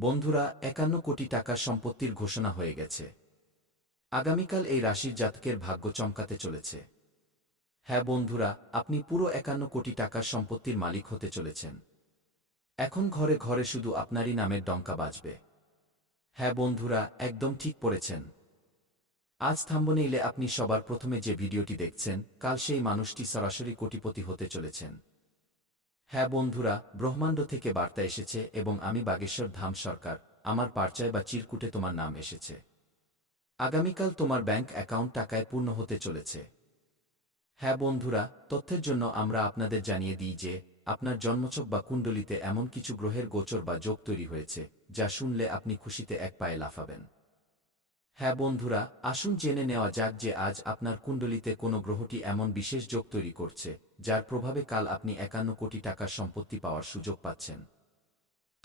বন্ধুরা, ৫১ কোটি টাকার সম্পত্তির ঘোষণা হয়ে গেছে। আগামীকাল এই রাশির জাতকের ভাগ্য চমকাতে চলেছে। হ্যাঁ বন্ধুরা, আপনি পুরো ৫১ কোটি টাকার সম্পত্তির মালিক হতে চলেছেন। এখন ঘরে ঘরে শুধু আপনারই নামের ডঙ্কা বাজবে। হ্যাঁ বন্ধুরা, একদম ঠিক পড়েছেন। আজ থাম্বনেইলে আপনি সবার প্রথমে যে ভিডিওটি দেখছেন, কাল সেই মানুষটি সরাসরি কোটিপতি হতে চলেছেন। হ্যাঁ বন্ধুরা, ব্রহ্মাণ্ড থেকে বার্তা এসেছে এবং আমি বাগেশ্বর ধাম সরকার, আমার পারচায় বা চিরকুটে তোমার নাম এসেছে। আগামীকাল তোমার ব্যাংক অ্যাকাউন্ট টাকায় পূর্ণ হতে চলেছে। হ্যাঁ বন্ধুরা, তথ্যের জন্য আমরা আপনাদের জানিয়ে দিই যে আপনার জন্মছক বা কুণ্ডলিতে এমন কিছু গ্রহের গোচর বা যোগ তৈরি হয়েছে, যা শুনলে আপনি খুশিতে এক পায়ে লাফাবেন। হ্যাঁ বন্ধুরা, আসুন জেনে নেওয়া যাক যে আজ আপনার কুণ্ডলিতে কোন গ্রহটি এমন বিশেষ যোগ তৈরি করছে, যার প্রভাবে কাল আপনি ৫১ কোটি টাকার সম্পত্তি পাওয়ার সুযোগ পাচ্ছেন।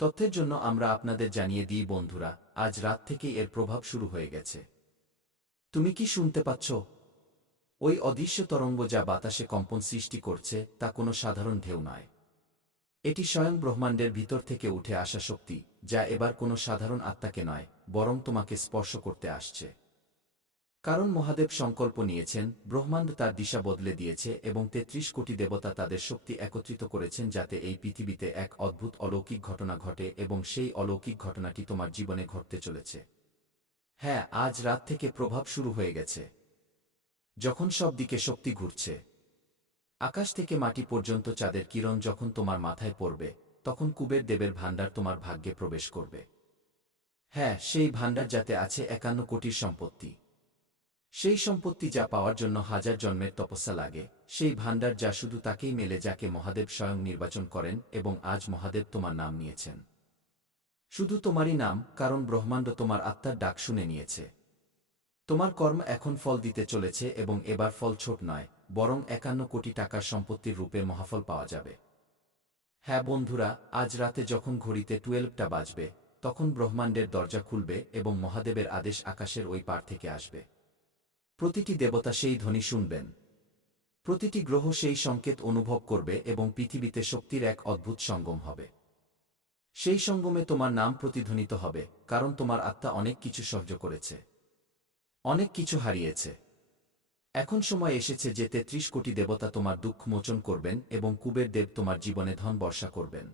তথ্যের জন্য আমরা আপনাদের জানিয়ে দিই বন্ধুরা, আজ রাত থেকেই এর প্রভাব শুরু হয়ে গেছে। তুমি কি শুনতে পাচ্ছ? ওই অদৃশ্য তরঙ্গ যা বাতাসে কম্পন সৃষ্টি করছে, তা কোনো সাধারণ ঢেউ নয়। এটি স্বয়ং ব্রহ্মাণ্ডের ভিতর থেকে উঠে আসা শক্তি, যা এবার কোনো সাধারণ আত্মাকে নয়, বরং তোমাকে স্পর্শ করতে আসছে। কারণ মহাদেব সংকল্প নিয়েছেন, ব্রহ্মাণ্ড তার দিশা বদলে দিয়েছে এবং ৩৩ কোটি দেবতা তাদের শক্তি একত্রিত করেছেন যাতে এই পৃথিবীতে এক অদ্ভুত অলৌকিক ঘটনা ঘটে এবং সেই অলৌকিক ঘটনাটি তোমার জীবনে ঘটতে চলেছে। হ্যাঁ, আজ রাত থেকে প্রভাব শুরু হয়ে গেছে। যখন সব দিকে শক্তি ঘুরছে, আকাশ থেকে মাটি পর্যন্ত চাঁদের কিরণ যখন তোমার মাথায় পড়বে, তখন কুবের দেবের ভাণ্ডার তোমার ভাগ্যে প্রবেশ করবে। হ্যাঁ, সেই ভাণ্ডার যাতে আছে ৫১ কোটির সম্পত্তি। সেই সম্পত্তি যা পাওয়ার জন্য হাজার জন্মের তপস্যা লাগে, সেই ভাণ্ডার যা শুধু তাকেই মেলে যাকে মহাদেব স্বয়ং নির্বাচন করেন এবং আজ মহাদেব তোমার নাম নিয়েছেন। শুধু তোমারই নাম, কারণ ব্রহ্মাণ্ড তোমার আত্মার ডাক শুনে নিয়েছে। তোমার কর্ম এখন ফল দিতে চলেছে এবং এবার ফল ছোট নয়, বরং ৫১ কোটি টাকার সম্পত্তির রূপে মহাফল পাওয়া যাবে। হ্যাঁ বন্ধুরা, আজ রাতে যখন ঘড়িতে 12টা বাজবে, তখন ব্রহ্মাণ্ডের দরজা খুলবে এবং মহাদেবের আদেশ আকাশের ওই পার থেকে আসবে। প্রতিটি দেবতা সেই ধ্বনি শুনবেন। প্রতিটি গ্রহ সেই সংকেত অনুভব করবে এবং পৃথিবীতে শক্তির এক অদ্ভুত সঙ্গম হবে। সেই সঙ্গমে তোমার নাম প্রতিধ্বনিত হবে, কারণ তোমার আত্মা অনেক কিছু সহ্য করেছে, অনেক কিছু হারিয়েছে। এখন সময় এসেছে যে ৩৩ কোটি দেবতা তোমার দুঃখ মোচন করবেন এবং কুবের দেব তোমার জীবনে ধন বর্ষা করবেন।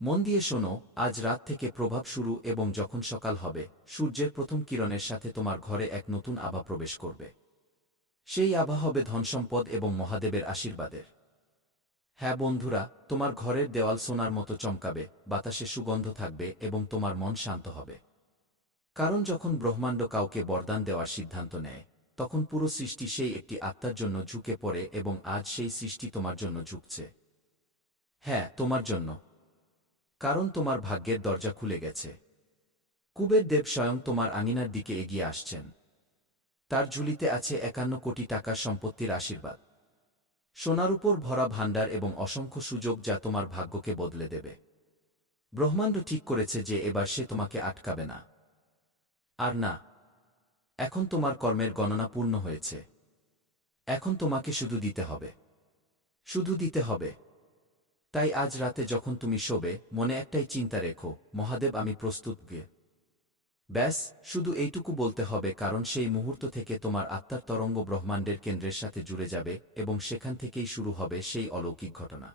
মন দিয়ে শোনো, আজ রাত থেকে প্রভাব শুরু এবং যখন সকাল হবে, সূর্যের প্রথম কিরণের সাথে তোমার ঘরে এক নতুন আভা প্রবেশ করবে। সেই আভা হবে ধনসম্পদ এবং মহাদেবের আশীর্বাদের। হ্যাঁ বন্ধুরা, তোমার ঘরের দেওয়াল সোনার মতো চমকাবে, বাতাসে সুগন্ধ থাকবে এবং তোমার মন শান্ত হবে। কারণ যখন ব্রহ্মাণ্ড কাউকে বরদান দেওয়ার সিদ্ধান্ত নেয়, তখন পুরো সৃষ্টি সেই একটি আত্মার জন্য ঝুঁকে পড়ে এবং আজ সেই সৃষ্টি তোমার জন্য ঝুঁকছে। হ্যাঁ, তোমার জন্য। কারণ তোমার ভাগ্যের দরজা খুলে গেছে। কুবের দেব স্বয়ং তোমার আঙিনার দিকে এগিয়ে আসছেন। তার ঝুলিতে আছে ৫১ কোটি টাকার সম্পত্তির আশীর্বাদ, সোনার উপর ভরা ভাণ্ডার এবং অসংখ্য সুযোগ যা তোমার ভাগ্যকে বদলে দেবে। ব্রহ্মাণ্ড ঠিক করেছে যে এবার সে তোমাকে আটকাবে না। আর না, এখন তোমার কর্মের গণনা পূর্ণ হয়েছে। এখন তোমাকে শুধু দিতে হবে, শুধু দিতে হবে। তাই আজ রাতে যখন তুমি শোবে, মনে একটাই চিন্তা রেখো, মহাদেব আমি প্রস্তুত গিয়ে। ব্যাস, শুধু এইটুকু বলতে হবে, কারণ সেই মুহূর্ত থেকে তোমার আত্মার তরঙ্গ ব্রহ্মাণ্ডের কেন্দ্রের সাথে জুড়ে যাবে এবং সেখান থেকেই শুরু হবে সেই অলৌকিক ঘটনা,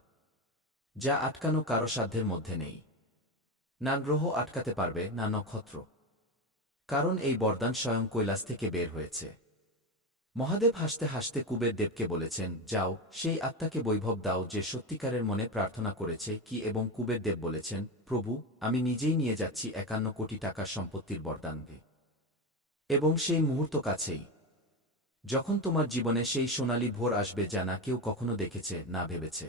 যা আটকানো কারো সাধ্যের মধ্যে নেই। না গ্রহ আটকাতে পারবে, না নক্ষত্র। কারণ এই বরদান স্বয়ং কৈলাস থেকে বের হয়েছে। মহাদেব হাসতে হাসতে কুবের দেবকে বলেছেন, যাও, সেই আত্মাকে বৈভব দাও যে সত্যিকারের মনে প্রার্থনা করেছে কি। এবং কুবের দেব বলেছেন, প্রভু, আমি নিজেই নিয়ে যাচ্ছি ৫১ কোটি টাকার সম্পত্তির বরদান দিয়ে। এবং সেই মুহূর্ত কাছেই, যখন তোমার জীবনে সেই সোনালী ভোর আসবে যা না কেউ কখনো দেখেছে, না ভেবেছে।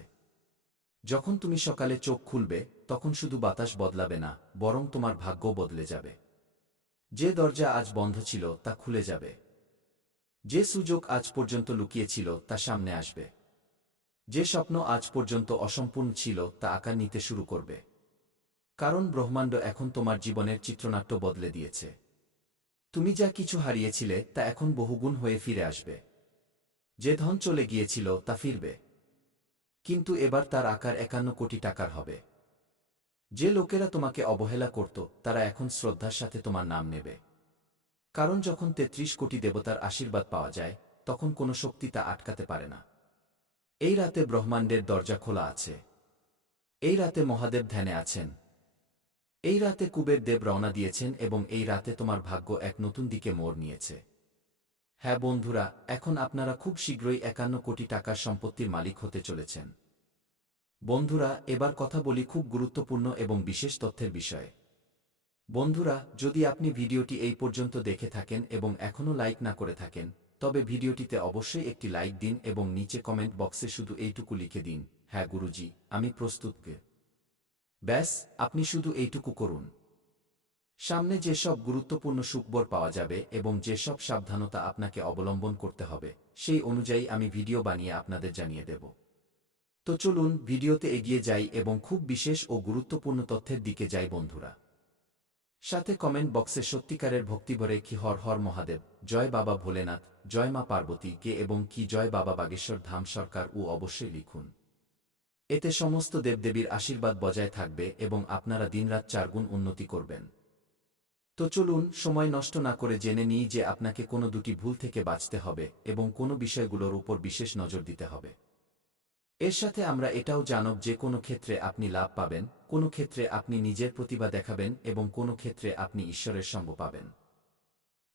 যখন তুমি সকালে চোখ খুলবে, তখন শুধু বাতাস বদলাবে না, বরং তোমার ভাগ্য বদলে যাবে। যে দরজা আজ বন্ধ ছিল তা খুলে যাবে। যে সুযোগ আজ পর্যন্ত লুকিয়ে ছিল তা সামনে আসবে। যে স্বপ্ন আজ পর্যন্ত অসম্পূর্ণ ছিল তা আকার নিতে শুরু করবে। কারণ ব্রহ্মাণ্ড এখন তোমার জীবনের চিত্রনাট্য বদলে দিয়েছে। তুমি যা কিছু হারিয়েছিলে তা এখন বহুগুণ হয়ে ফিরে আসবে। যে ধন চলে গিয়েছিল তা ফিরবে, কিন্তু এবার তার আকার ৫১ কোটি টাকার হবে। যে লোকেরা তোমাকে অবহেলা করত তারা এখন শ্রদ্ধার সাথে তোমার নাম নেবে। কারণ যখন ৩৩ কোটি দেবতার আশীর্বাদ পাওয়া যায় তখন কোনো শক্তি তা আটকাতে পারে না। এই রাতে ব্রহ্মাণ্ডের দরজা খোলা আছে। এই রাতে মহাদেব ধ্যানে আছেন। এই রাতে কুবের দেব রওনা দিয়েছেন এবং এই রাতে তোমার ভাগ্য এক নতুন দিকে মোড় নিয়েছে। হ্যাঁ বন্ধুরা, এখন আপনারা খুব শীঘ্রই ৫১ কোটি টাকার সম্পত্তির মালিক হতে চলেছেন। বন্ধুরা, এবার কথা বলি খুব গুরুত্বপূর্ণ এবং বিশেষ তথ্যের বিষয়ে। বন্ধুরা, যদি আপনি ভিডিওটি এই পর্যন্ত দেখে থাকেন এবং এখনও লাইক না করে থাকেন, তবে ভিডিওটিতে অবশ্যই একটি লাইক দিন এবং নিচে কমেন্ট বক্সে শুধু এইটুকু লিখে দিন, হ্যাঁ গুরুজি, আমি প্রস্তুত। ব্যাস, আপনি শুধু এইটুকু করুন। সামনে যেসব গুরুত্বপূর্ণ সুখবর পাওয়া যাবে এবং যেসব সাবধানতা আপনাকে অবলম্বন করতে হবে সেই অনুযায়ী আমি ভিডিও বানিয়ে আপনাদের জানিয়ে দেব। তো চলুন ভিডিওতে এগিয়ে যাই এবং খুব বিশেষ ও গুরুত্বপূর্ণ তথ্যের দিকে যাই বন্ধুরা। সাথে কমেন্ট বক্সে সত্যিকারের ভক্তিভরে কি হর হর মহাদেব, জয় বাবা ভোলেনাথ, জয় মা পার্বতী কে এবং কি জয় বাবা বাগেশ্বর ধাম সরকার ও অবশ্যই লিখুন। এতে সমস্ত দেবদেবীর আশীর্বাদ বজায় থাকবে এবং আপনারা দিনরাত ৪ গুণ উন্নতি করবেন। তো চলুন সময় নষ্ট না করে জেনে নিই যে আপনাকে কোনো দুটি ভুল থেকে বাঁচতে হবে এবং কোনো বিষয়গুলোর উপর বিশেষ নজর দিতে হবে। এর সাথে আমরা এটাও জানব যে কোনো ক্ষেত্রে আপনি লাভ পাবেন, কোনো ক্ষেত্রে আপনি নিজের প্রতিভা দেখাবেন এবং কোনো ক্ষেত্রে আপনি ঈশ্বরের সঙ্গ পাবেন।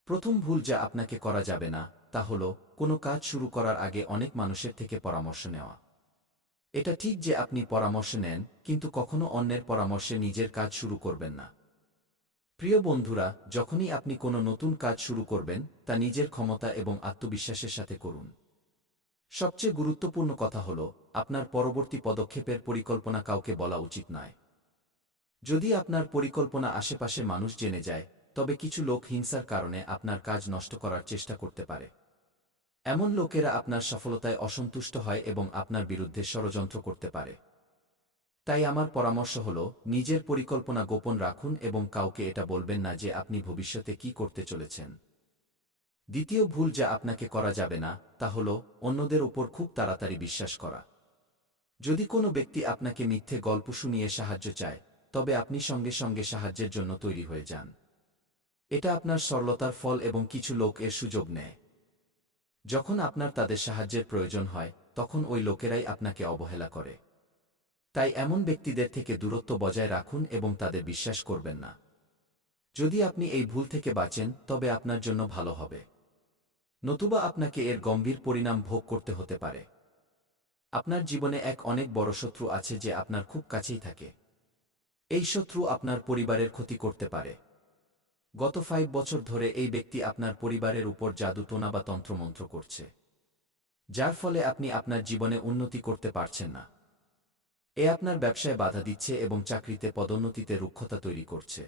প্রথম ভুল যা আপনাকে করা যাবে না তা হল কোনো কাজ শুরু করার আগে অনেক মানুষের থেকে পরামর্শ নেওয়া। এটা ঠিক যে আপনি পরামর্শ নেন, কিন্তু কখনো অন্যের পরামর্শে নিজের কাজ শুরু করবেন না। প্রিয় বন্ধুরা, যখনই আপনি কোনো নতুন কাজ শুরু করবেন তা নিজের ক্ষমতা এবং আত্মবিশ্বাসের সাথে করুন। সবচেয়ে গুরুত্বপূর্ণ কথা হল আপনার পরবর্তী পদক্ষেপের পরিকল্পনা কাউকে বলা উচিত নয়। যদি আপনার পরিকল্পনা আশেপাশে মানুষ জেনে যায়, তবে কিছু লোক হিংসার কারণে আপনার কাজ নষ্ট করার চেষ্টা করতে পারে। এমন লোকেরা আপনার সফলতায় অসন্তুষ্ট হয় এবং আপনার বিরুদ্ধে ষড়যন্ত্র করতে পারে। তাই আমার পরামর্শ হল নিজের পরিকল্পনা গোপন রাখুন এবং কাউকে এটা বলবেন না যে আপনি ভবিষ্যতে কি করতে চলেছেন। দ্বিতীয় ভুল যা আপনাকে করা যাবে না তা হল অন্যদের উপর খুব তাড়াতাড়ি বিশ্বাস করা। যদি কোনো ব্যক্তি আপনাকে মিথ্যে গল্প শুনিয়ে সাহায্য চায়, তবে আপনি সঙ্গে সঙ্গে সাহায্যের জন্য তৈরি হয়ে যান। এটা আপনার সরলতার ফল এবং কিছু লোক এর সুযোগ নেয়। যখন আপনার তাদের সাহায্যের প্রয়োজন হয় তখন ওই লোকেরাই আপনাকে অবহেলা করে। তাই এমন ব্যক্তিদের থেকে দূরত্ব বজায় রাখুন এবং তাদের বিশ্বাস করবেন না। যদি আপনি এই ভুল থেকে বাঁচেন তবে আপনার জন্য ভালো হবে, নতুবা আপনাকে এর গম্ভীর পরিণাম ভোগ করতে হতে পারে। আপনার জীবনে এক অনেক বড় শত্রু আছে যে আপনার খুব কাছেই থাকে। এই শত্রু আপনার পরিবারের ক্ষতি করতে পারে। গত ৫ বছর ধরে এই ব্যক্তি আপনার পরিবারের উপর জাদু টোনা বা তন্ত্রমন্ত্র করছে, যার ফলে আপনি আপনার জীবনে উন্নতি করতে পারছেন না। এ আপনার ব্যবসায় বাধা দিচ্ছে এবং চাকরিতে পদোন্নতিতে রুক্ষতা তৈরি করছে।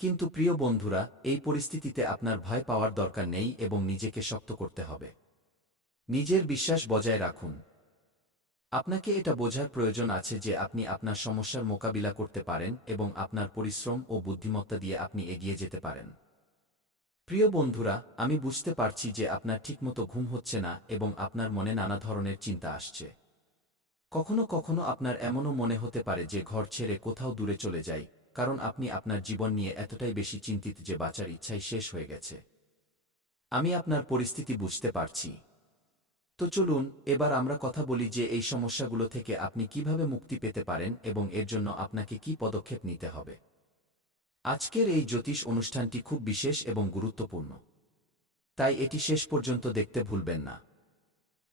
কিন্তু প্রিয় বন্ধুরা, এই পরিস্থিতিতে আপনার ভয় পাওয়ার দরকার নেই এবং নিজেকে শক্ত করতে হবে। নিজের বিশ্বাস বজায় রাখুন। আপনাকে এটা বোঝার প্রয়োজন আছে যে আপনি আপনার সমস্যার মোকাবিলা করতে পারেন এবং আপনার পরিশ্রম ও বুদ্ধিমত্তা দিয়ে আপনি এগিয়ে যেতে পারেন। প্রিয় বন্ধুরা, আমি বুঝতে পারছি যে আপনার ঠিকমতো ঘুম হচ্ছে না এবং আপনার মনে নানা ধরনের চিন্তা আসছে। কখনো কখনো আপনার এমনও মনে হতে পারে যে ঘর ছেড়ে কোথাও দূরে চলে যাই, কারণ আপনি আপনার জীবন নিয়ে এতটাই বেশি চিন্তিত যে বাঁচার ইচ্ছাই শেষ হয়ে গেছে। আমি আপনার পরিস্থিতি বুঝতে পারছি। তো চলুন এবার আমরা কথা বলি যে এই সমস্যাগুলো থেকে আপনি কিভাবে মুক্তি পেতে পারেন এবং এর জন্য আপনাকে কি পদক্ষেপ নিতে হবে। আজকের এই জ্যোতিষ অনুষ্ঠানটি খুব বিশেষ এবং গুরুত্বপূর্ণ, তাই এটি শেষ পর্যন্ত দেখতে ভুলবেন না।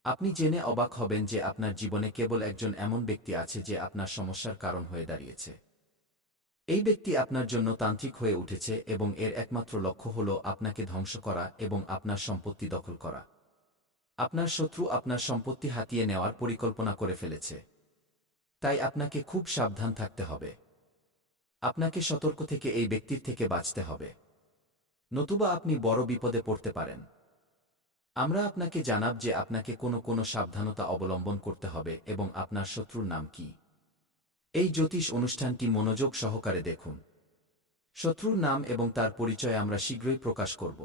আপনি জেনে অবাক হবেন যে আপনার জীবনে কেবল একজন এমন ব্যক্তি আছে যে আপনার সমস্যার কারণ হয়ে দাঁড়িয়েছে। এই ব্যক্তি আপনার জন্য তান্ত্রিক হয়ে উঠেছে এবং এর একমাত্র লক্ষ্য হল আপনাকে ধ্বংস করা এবং আপনার সম্পত্তি দখল করা। আপনার শত্রু আপনার সম্পত্তি হাতিয়ে নেওয়ার পরিকল্পনা করে ফেলেছে। তাই আপনাকে খুব সাবধান থাকতে হবে। আপনাকে সতর্ক থেকে এই ব্যক্তির থেকে বাঁচতে হবে, নতুবা আপনি বড় বিপদে পড়তে পারেন। আমরা আপনাকে জানাব যে আপনাকে কোনো সাবধানতা অবলম্বন করতে হবে এবং আপনার শত্রুর নাম কি। এই জ্যোতিষ অনুষ্ঠানটি মনোযোগ সহকারে দেখুন। শত্রুর নাম এবং তার পরিচয় আমরা শীঘ্রই প্রকাশ করব।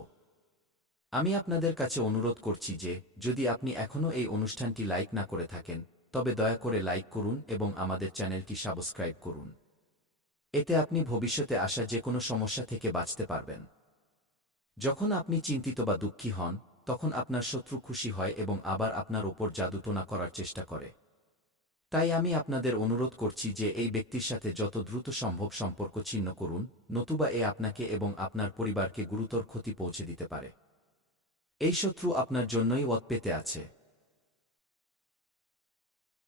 আমি আপনাদের কাছে অনুরোধ করছি যে যদি আপনি এখনও এই অনুষ্ঠানটি লাইক না করে থাকেন, তবে দয়া করে লাইক করুন এবং আমাদের চ্যানেলটি সাবস্ক্রাইব করুন। এতে আপনি ভবিষ্যতে আসা যে কোনো সমস্যা থেকে বাঁচতে পারবেন। যখন আপনি চিন্তিত বা দুঃখী হন, তখন আপনার শত্রু খুশি হয় এবং আবার আপনার ওপর জাদুটোনা করার চেষ্টা করে। তাই আমি আপনাদের অনুরোধ করছি যে এই ব্যক্তির সাথে যত দ্রুত সম্ভব সম্পর্ক ছিন্ন করুন, নতুবা এ আপনাকে এবং আপনার পরিবারকে গুরুতর ক্ষতি পৌঁছে দিতে পারে। এই শত্রু আপনার জন্যই ওৎ পেতে আছে।